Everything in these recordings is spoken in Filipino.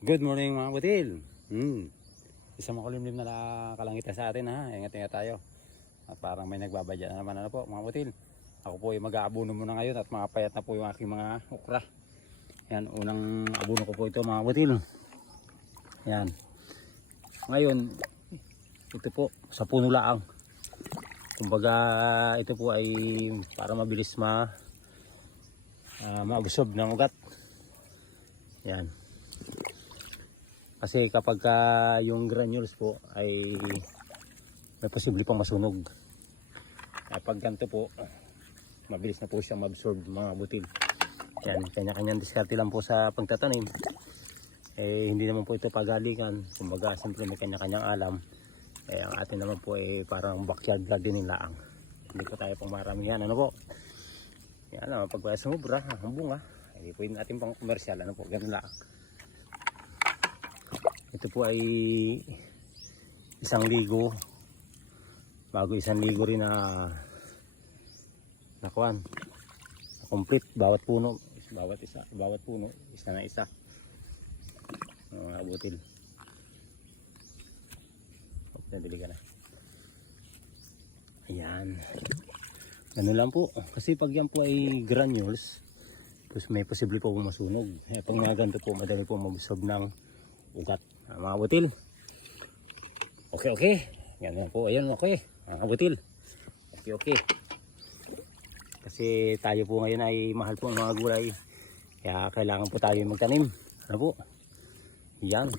Good morning mga butil. Isang makulimlim na kalangitan sa atin ha. Ingat-ingat tayo. At parang may nagbabadya na naman po mga butil. Ako po ay mag-aabuno muna ngayon at makapayat na po yung aking mga okra. Yan, unang abuno ko po ito mga butil. Yan. Ngayon, ito po sa puno laang. Kumbaga ito po ay para mabilis maabsorb ng ugat. Yan. Kasi kapag yung granules po ay may posible pang masunog. Kapag ganito po, mabilis na po siyang ma-absorb mga butil. Yan, kanya-kanyang diskarte lang po sa pagtatanim. Hindi naman po ito pagalingan. Kumbaga, siyempre may kanya-kanyang alam. Ang atin naman po ay parang backyard gardening laang. Hindi po tayo pang maramihan. Ano po? Yan naman, pag sumubra, ang bunga, hindi po natin pang komersyal. Ano po, ganun laang. Ito po ay 1 ligo, bago 1 ligo rin na nakuan, complete bawat puno, bawat puno isa na isa mga butil. Nadali ka na. Ayan, ganun lang po, kasi pag yan po ay granules, pues may posible po masunog. Pag naganto po, madali po mag-absorb ng ugat mga butil. Okay. Ganyan po. Ayan, okay. Mga butil. Okay. Kasi tayo po ngayon ay mahal po ang mga gulay. Kaya kailangan po tayo magtanim. Ano po? Yan.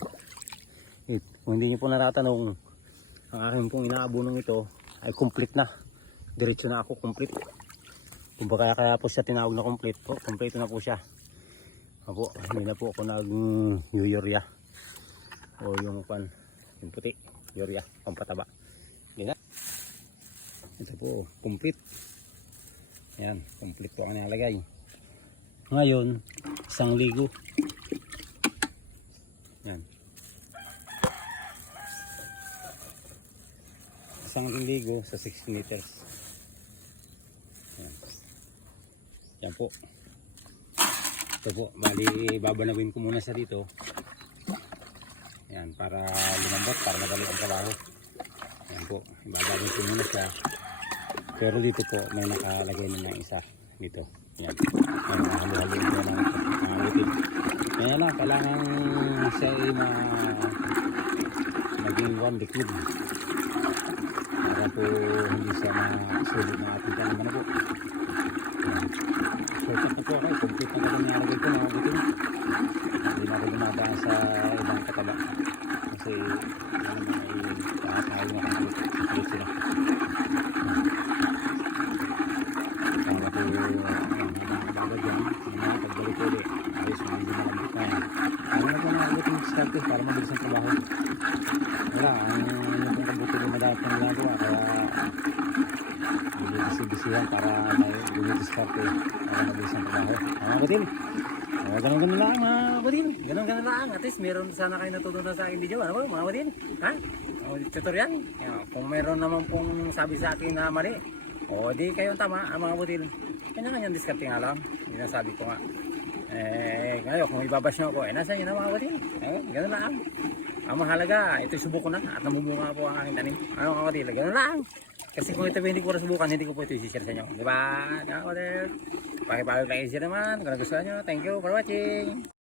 Kung hindi nyo po natatanong, ang aking pong inaabunong ito ay complete na. Diretso na ako complete. Kumbaga kaya po siya tinawag na complete po. Complete na po siya. Ako, hindi na po ako nag-urea. O yung puti, urea, pampataba. Ganyan. Ito po, complete. Ayan, complete po ang nalagay. Ngayon, 1 ligo. Ayan. 1 ligo sa 60 liters. Ayan. Yan po. Ito po, bali babanawin ko muna sa dito. Yan, para lumambot, para madali ang trabaho. Yan po, ibabagin ko muna siya. Pero dito po, may nakalagay na ng isa. Dito, yan. Yan, halo-haloin ko lang ulit. Kaya lang, kailangan siya ay maging one liquid. Para po hindi siya masulit na ating tanim. Ano po? Yan. Shortcut na po ako, complete na kami nalagay ko mga butil. Hindi na ako dumadaan sa ibang kataba. Kasi ano naman ay tayo nakakalik sila. Para po bago dyan, pagbalik ko ulit. Ayos, hindi na lang na yan. Ano na po na ulit yung start para mabilis ang trabaho. Wala, ang pong kabuti na dapat ng ginagawa. Kaya bisi-bisihan para bumiti-start para mabilis ang trabaho. Mga butil. Ganun lang mga butil. Ganun lang. At least meron sana kayo natutunan sa aking video. Ano ba mga butil? Ha? Tutorial. Kung meron naman pong sabi sa akin na mali, o di kayong tama mga butil. Kanya-kanyang diskarte nga lang. Hindi na sabi ko nga. Ngayon kung ibabash nyo ako, nasa inyo na mga butil. Ganun lang. Ang mahalaga, ito'y subuko na at namumunga po ang aking tanim. Ano mga butil? Ganun lang. Kasi kung ito hindi ko subukan, hindi ko po ito i-share sa inyo. Diba? Mga butil. Pakipalo like and share naman kung nagustuhan nyo. Thank you for watching.